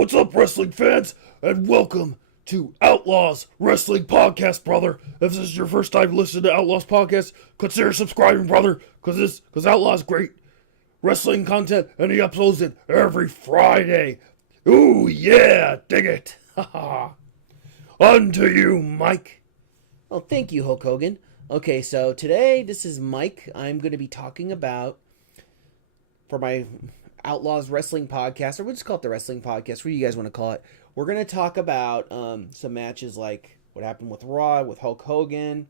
What's up, wrestling fans, and welcome to Outlaws Wrestling Podcast, brother. If this is your first time listening to Outlaws Podcast, consider subscribing, brother, because Outlaws great wrestling content, and he uploads it every Friday. Ooh, yeah, dig it. On to you, Mike. Well, thank you, Hulk Hogan. Okay, so today, this is Mike. I'm going to be talking about, for my Outlaws Wrestling Podcast, or we'll just call it the Wrestling Podcast, whatever you guys want to call it. We're going to talk about some matches like what happened with Raw, with Hulk Hogan.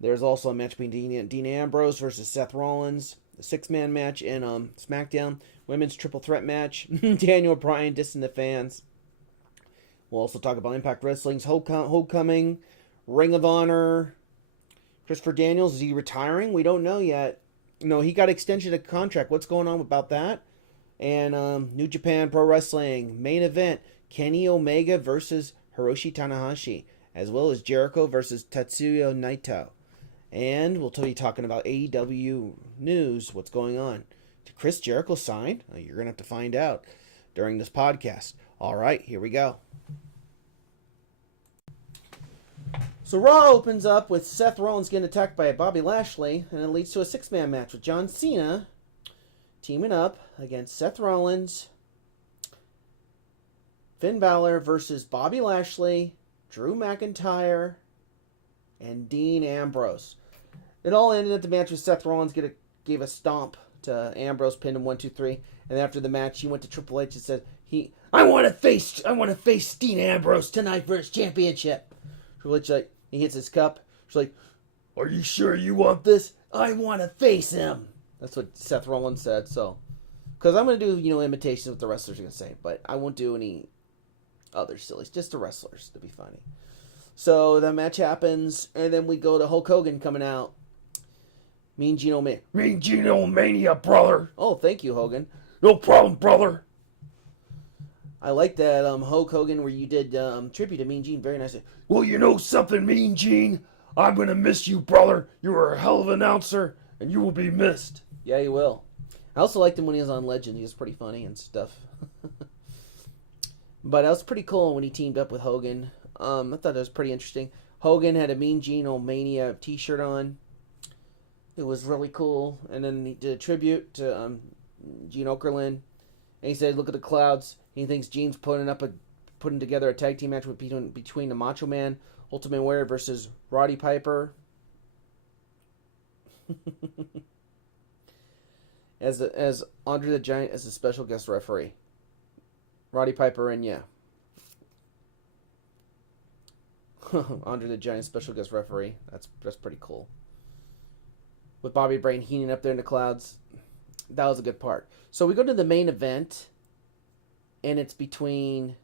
There's also a match between Dean Ambrose versus Seth Rollins, a six-man match in Smackdown, women's triple threat match, Daniel Bryan dissing the fans. We'll also talk about Impact Wrestling's Homecoming, Ring of Honor. Christopher Daniels, is he retiring? We don't know yet. No, he got extension of contract. What's going on about that? And New Japan Pro Wrestling main event: Kenny Omega versus Hiroshi Tanahashi, as well as Jericho versus Tetsuya Naito. And we'll be talking about AEW news. What's going on? Did Chris Jericho sign? You're gonna have to find out during this podcast. All right, here we go. So Raw opens up with Seth Rollins getting attacked by Bobby Lashley, and it leads to a six-man match with John Cena teaming up against Seth Rollins, Finn Balor versus Bobby Lashley, Drew McIntyre, and Dean Ambrose. It all ended at the match with Seth Rollins gave a stomp to Ambrose, pinned him 1-2-3, and after the match he went to Triple H and said, I want to face Dean Ambrose tonight for his championship. Triple H he hits his cup. He's like, are you sure you want this? I want to face him. That's what Seth Rollins said. So, because I'm going to do, imitations of what the wrestlers are going to say, but I won't do any other sillies, just the wrestlers to be funny. So that match happens, and then we go to Hulk Hogan coming out. Mean Gene Mania, brother. Oh, thank you, Hogan. No problem, brother. I like that Hulk Hogan where you did tribute to Mean Gene very nicely. Well, you know something, Mean Gene? I'm going to miss you, brother. You were a hell of an announcer, and you will be missed. Yeah, you will. I also liked him when he was on Legend. He was pretty funny and stuff. But that was pretty cool when he teamed up with Hogan. I thought that was pretty interesting. Hogan had a Mean Gene Mania t-shirt on. It was really cool. And then he did a tribute to Gene Okerlund. And he said, look at the clouds. He thinks Gene's putting together a tag team match between the Macho Man, Ultimate Warrior versus Roddy Piper. as Andre the Giant as a special guest referee. Roddy Piper and Andre the Giant special guest referee. That's pretty cool. With Bobby Brain Heenan up there in the clouds. That was a good part. So we go to the main event, and it's between,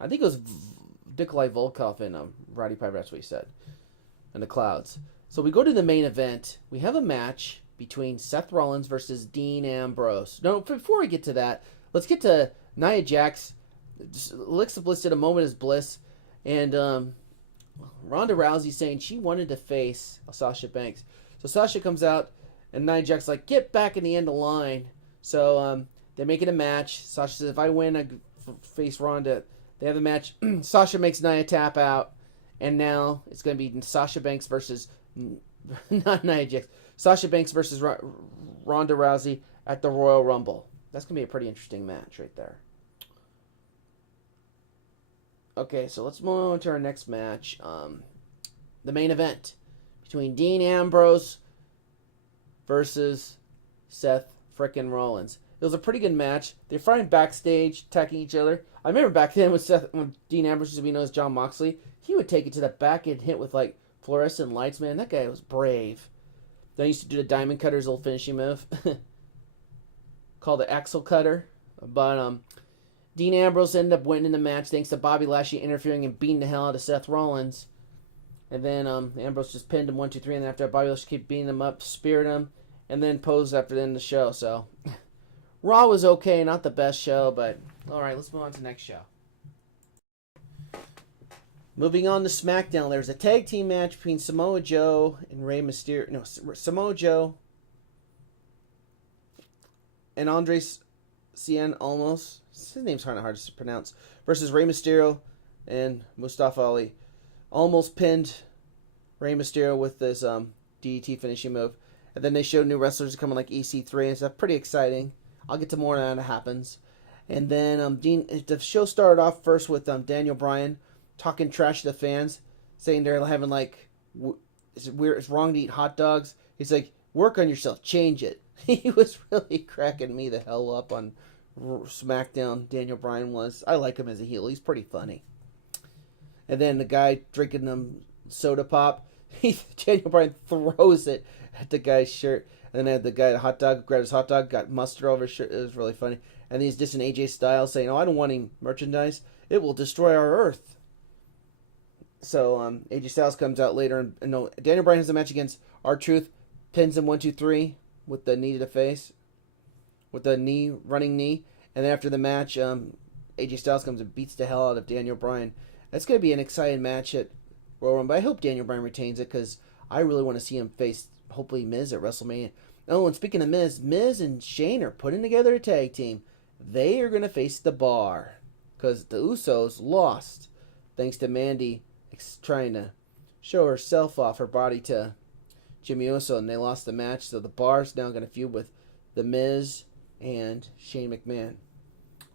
I think it was Nikolai Volkov and Roddy Piper, that's what he said, in the clouds. So we go to the main event. We have a match between Seth Rollins versus Dean Ambrose. No, before we get to that, let's get to Nia Jax. Alexa Bliss did a moment as bliss, and Ronda Rousey saying she wanted to face Sasha Banks. So Sasha comes out, and Nia Jax like, get back in the end of the line. So they make it a match. Sasha says, if I win, I face Ronda. They have a match. Sasha makes Nia tap out. And now it's going to be Sasha Banks versus, not Nia Jax, Sasha Banks versus Ronda Rousey at the Royal Rumble. That's going to be a pretty interesting match right there. Okay, so let's move on to our next match. The main event between Dean Ambrose versus Seth frickin' Rollins. It was a pretty good match. They're fighting backstage, attacking each other. I remember back then when Dean Ambrose used to be known as John Moxley, he would take it to the back and hit with like fluorescent lights, man. That guy was brave. Then he used to do the Diamond Cutter's old finishing move. Called the Axle Cutter. But Dean Ambrose ended up winning the match thanks to Bobby Lashley interfering and beating the hell out of Seth Rollins. And then Ambrose just pinned him 1-2-3, and then after Bobby Lashley kept beating him up, speared him, and then posed after the end of the show. So Raw was okay, not the best show, but alright, let's move on to the next show. Moving on to SmackDown, there's a tag team match between Samoa Joe and Rey Mysterio. No, Samoa Joe and Cien Almost, his name's kind of hard to pronounce, versus Rey Mysterio and Mustafa Ali. Almost pinned Rey Mysterio with this DDT finishing move. And then they showed new wrestlers coming like EC3 and stuff. Pretty exciting. I'll get to more when that happens. And then the show started off first with Daniel Bryan talking trash to the fans, saying they're having like, it's wrong to eat hot dogs. He's like, work on yourself, change it. He was really cracking me the hell up on Smackdown. Daniel Bryan was. I like him as a heel. He's pretty funny. And then the guy drinking soda pop, Daniel Bryan throws it at the guy's shirt. And then the guy, the hot dog, grabbed his hot dog, got mustard over his shirt. It was really funny. And then he's dissing AJ Styles, saying, "Oh, I don't want any merchandise. It will destroy our Earth." So AJ Styles comes out later, and no, Daniel Bryan has a match against R-Truth, pins him 1-2-3 with the knee to the face, with the running knee. And then after the match, AJ Styles comes and beats the hell out of Daniel Bryan. That's going to be an exciting match at Royal Rumble. I hope Daniel Bryan retains it because I really want to see him face, hopefully, Miz at WrestleMania. Oh, and speaking of Miz and Shane are putting together a tag team. They are going to face The Bar because the Usos lost thanks to Mandy trying to show herself off, her body to Jimmy Uso, and they lost the match. So The Bar's now going to feud with The Miz and Shane McMahon.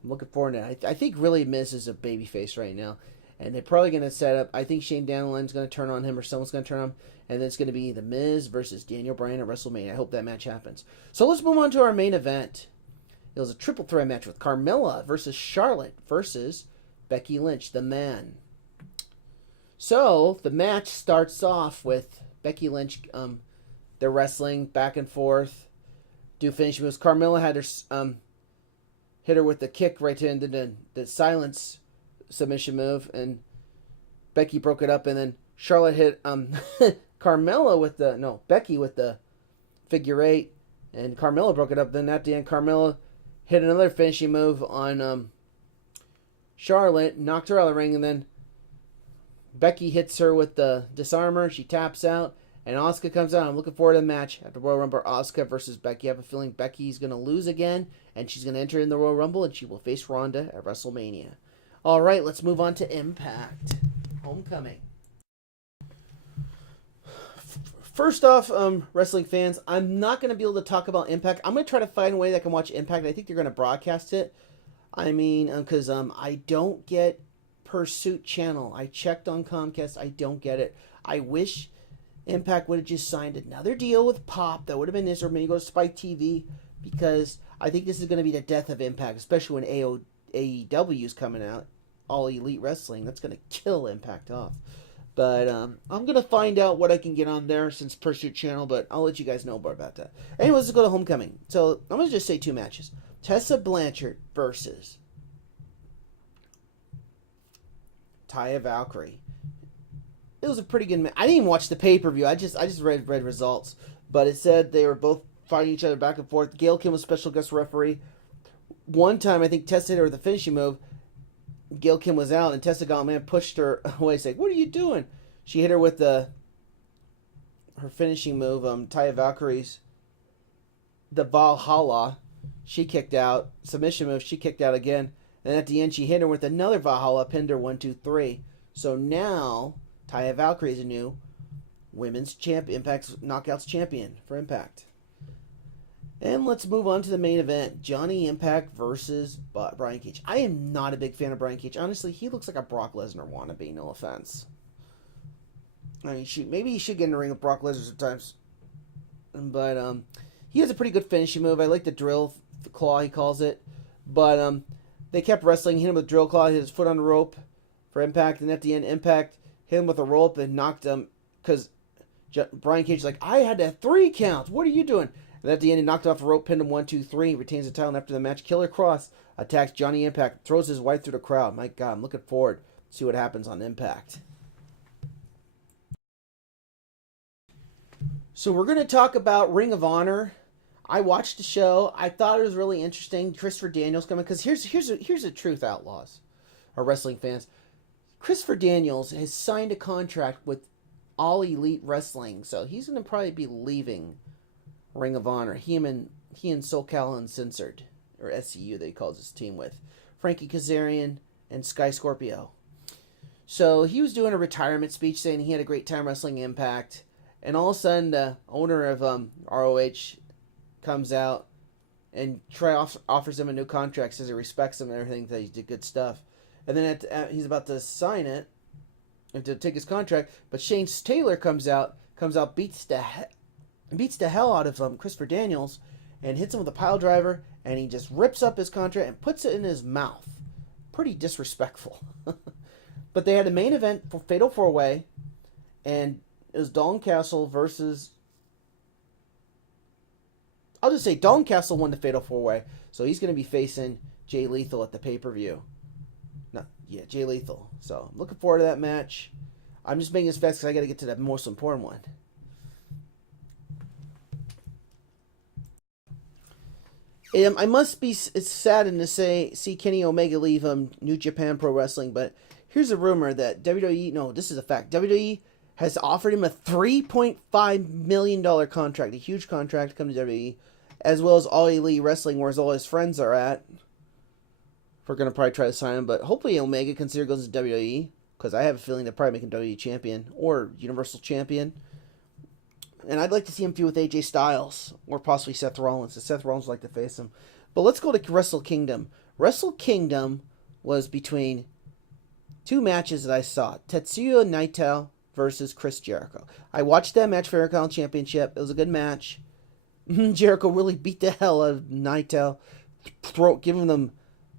I'm looking forward to that. I think really Miz is a babyface right now. And they're probably going to set up, I think Shane Daniel's going to turn on him or someone's going to turn on him. And then it's going to be The Miz versus Daniel Bryan at WrestleMania. I hope that match happens. So let's move on to our main event. It was a triple threat match with Carmella versus Charlotte versus Becky Lynch, the man. So the match starts off with Becky Lynch, they're wrestling back and forth, do finishing moves. Carmella had her hit her with the kick right into the silence submission move, and Becky broke it up, and then Charlotte hit Becky with the figure eight, and Carmella broke it up. Then at the end, Carmella hit another finishing move on Charlotte, knocked her out of the ring, and then Becky hits her with the disarmer. She taps out, and Asuka comes out. I'm looking forward to the match at the Royal Rumble. Asuka versus Becky. I have a feeling Becky's going to lose again, and she's going to enter in the Royal Rumble, and she will face Ronda at WrestleMania. All right, let's move on to Impact Homecoming. First off, wrestling fans, I'm not going to be able to talk about Impact. I'm going to try to find a way that I can watch Impact. I think they're going to broadcast it. I mean, because I don't get Pursuit Channel. I checked on Comcast. I don't get it. I wish Impact would have just signed another deal with Pop. That would have been this, or maybe go to Spike TV, because I think this is going to be the death of Impact, especially when AEW is coming out. All Elite Wrestling. That's going to kill Impact off. But I'm going to find out what I can get on there since Pursuit Channel, but I'll let you guys know more about that. Anyways, let's go to Homecoming. So I'm going to just say two matches. Tessa Blanchard versus Taya Valkyrie. It was a pretty good match. I didn't even watch the pay-per-view. I just read results. But it said they were both fighting each other back and forth. Gail Kim was special guest referee. One time, I think Tessa hit her with a finishing move. Gail Kim was out, and Tessa Gallman pushed her away, saying, "What are you doing?" She hit her with her finishing move, Taya Valkyrie's, the Valhalla. She kicked out. Submission move, she kicked out again. And at the end, she hit her with another Valhalla, pinned her 1-2-3. So now, Taya Valkyrie is a new women's champion, Impact's Knockouts champion for Impact. And let's move on to the main event. Johnny Impact versus Brian Cage. I am not a big fan of Brian Cage. Honestly, he looks like a Brock Lesnar wannabe, no offense. I mean, maybe he should get in the ring with Brock Lesnar sometimes. But he has a pretty good finishing move. I like the drill claw, he calls it. But they kept wrestling, hit him with drill claw, hit his foot on the rope for Impact. And at the end, Impact hit him with a rope and knocked him. Because Brian Cage is like, I had to have 3 counts. What are you doing? And at the end, he knocked off a rope, pinned him 1-2-3, retains the title. And after the match, Killer Cross attacks Johnny Impact, throws his wife through the crowd. My God, I'm looking forward to see what happens on Impact. So we're going to talk about Ring of Honor. I watched the show. I thought it was really interesting. Christopher Daniels coming, because here's the truth, Outlaws, or wrestling fans. Christopher Daniels has signed a contract with All Elite Wrestling, so he's going to probably be leaving Ring of Honor. He and SoCal Uncensored or SCU that he calls his team with, Frankie Kazarian and Sky Scorpio. So he was doing a retirement speech saying he had a great time wrestling Impact, and all of a sudden the owner of ROH comes out and offers him a new contract, says he respects him and everything, that he did good stuff. And then he's about to sign it and to take his contract, but Shane Taylor comes out, beats the hell out of Christopher Daniels, and hits him with a pile driver, and he just rips up his contract and puts it in his mouth. Pretty disrespectful. But they had a main event for Fatal 4-Way, and it was Dalton Castle versus... I'll just say Dalton Castle won the Fatal 4-Way, so he's going to be facing Jay Lethal at the pay-per-view. Jay Lethal. So I'm looking forward to that match. I'm just making this fast because I got to get to the most important one. I must be... It's saddened to see Kenny Omega leave New Japan Pro Wrestling, but here's a rumor that WWE... No, this is a fact. WWE has offered him a $3.5 million contract, a huge contract to come to WWE, as well as All Elite Wrestling, where all his friends are at. We're going to probably try to sign him, but hopefully Omega goes to WWE, because I have a feeling they'll probably make him WWE Champion or Universal Champion. And I'd like to see him feud with AJ Styles or possibly Seth Rollins, if Seth Rollins would like to face him. But let's go to Wrestle Kingdom. Wrestle Kingdom was between two matches that I saw. Tetsuya Naito versus Chris Jericho. I watched that match for Intercontinental Championship. It was a good match. Jericho really beat the hell out of Naito, giving them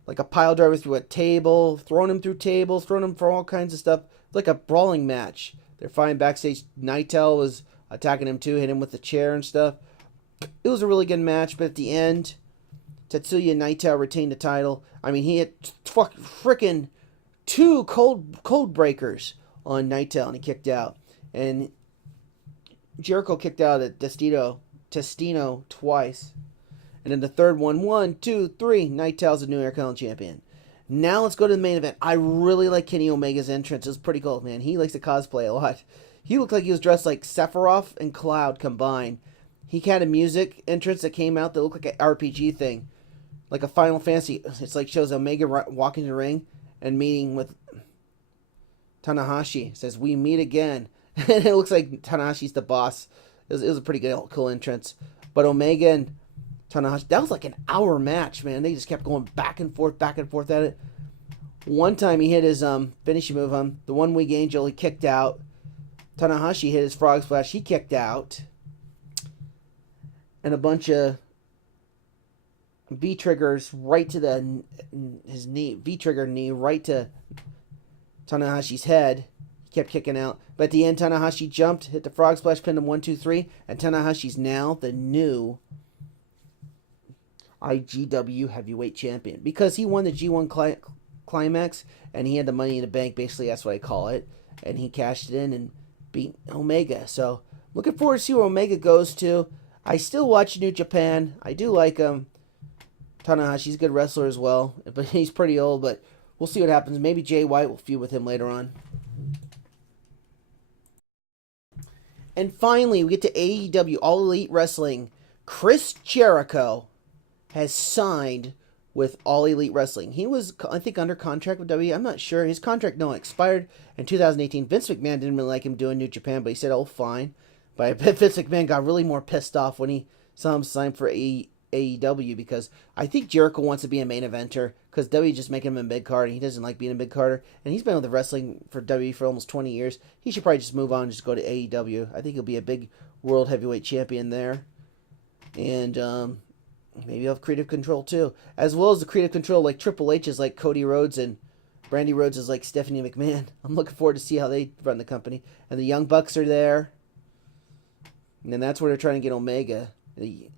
like a pile driver through a table, throwing him through tables, throwing him for all kinds of stuff. Like a brawling match. They're fighting backstage. Naito was attacking him too, hit him with the chair and stuff. It was a really good match, but at the end, Tetsuya Naito retained the title. I mean, he hit freaking 2 code breakers on Naito, and he kicked out. And Jericho kicked out at Testino twice. And then the third one, 1, 2, 3, Naito's the new Intercontinental Champion. Now let's go to the main event. I really like Kenny Omega's entrance. It was pretty cool, man. He likes to cosplay a lot. He looked like he was dressed like Sephiroth and Cloud combined. He had a music entrance that came out that looked like an RPG thing. Like a Final Fantasy. It's like shows Omega walking the ring and meeting with Tanahashi. It says, "We meet again." And it looks like Tanahashi's the boss. It was a pretty good, cool entrance. But Omega and Tanahashi, that was like an hour match, man. They just kept going back and forth at it. One time he hit his finishing move, the One Wing Angel, he kicked out. Tanahashi hit his frog splash, he kicked out. And a bunch of V-triggers right to his knee, V-trigger knee right to Tanahashi's head. He kept kicking out. But at the end, Tanahashi jumped, hit the frog splash, pinned him 1, 2, 3, and Tanahashi's now the new IGW Heavyweight Champion. Because he won the G1 Climax, and he had the Money in the Bank, basically, that's what I call it. And he cashed it in and beat Omega. So, looking forward to see where Omega goes to. I still watch New Japan. I do like him. Tanahashi's a good wrestler as well. But he's pretty old, but we'll see what happens. Maybe Jay White will feud with him later on. And finally, we get to AEW, All Elite Wrestling. Chris Jericho has signed with All Elite Wrestling. He was, I think, under contract with WWE. I'm not sure. His contract, expired in 2018. Vince McMahon didn't really like him doing New Japan, but he said, oh, fine. But I bet Vince McMahon got really more pissed off when he saw him sign for AEW, because I think Jericho wants to be a main eventer, because WWE just making him a mid-card, and he doesn't like being a mid-carder. And he's been with the wrestling for WWE for almost 20 years. He should probably just move on and just go to AEW. I think he'll be a big world heavyweight champion there. And maybe he'll have creative control too. As well as the creative control like Triple H is like Cody Rhodes, and Brandy Rhodes is like Stephanie McMahon. I'm looking forward to see how they run the company. And the Young Bucks are there. And then that's where they're trying to get Omega.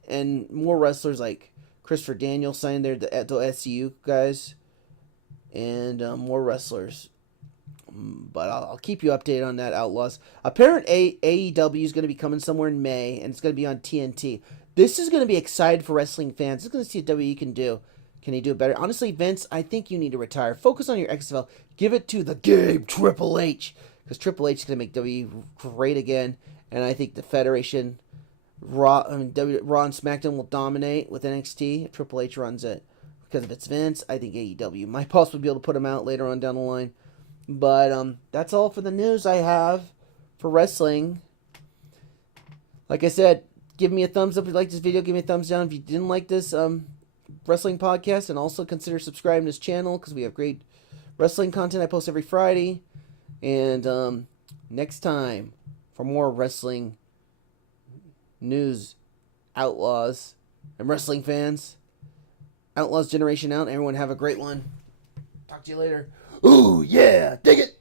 And more wrestlers like Christopher Daniels signed there, the SCU guys. And more wrestlers. But I'll keep you updated on that, Outlaws. Apparently AEW is going to be coming somewhere in May, and it's going to be on TNT. This is going to be excited for wrestling fans. This is going to see what WWE can do. Can he do it better? Honestly, Vince, I think you need to retire. Focus on your XFL. Give it to the game, Triple H. Because Triple H is going to make WWE great again. And I think the Federation, Raw and SmackDown will dominate with NXT if Triple H runs it. because if it's Vince, I think AEW might possibly be able to put him out later on down the line. But that's all for the news I have for wrestling. Like I said, give me a thumbs up if you like this video. Give me a thumbs down if you didn't like this wrestling podcast. And also consider subscribing to this channel because we have great wrestling content I post every Friday. And next time, for more wrestling news, Outlaws, and wrestling fans, Outlaws Generation out. Everyone have a great one. Talk to you later. Ooh, yeah, dig it.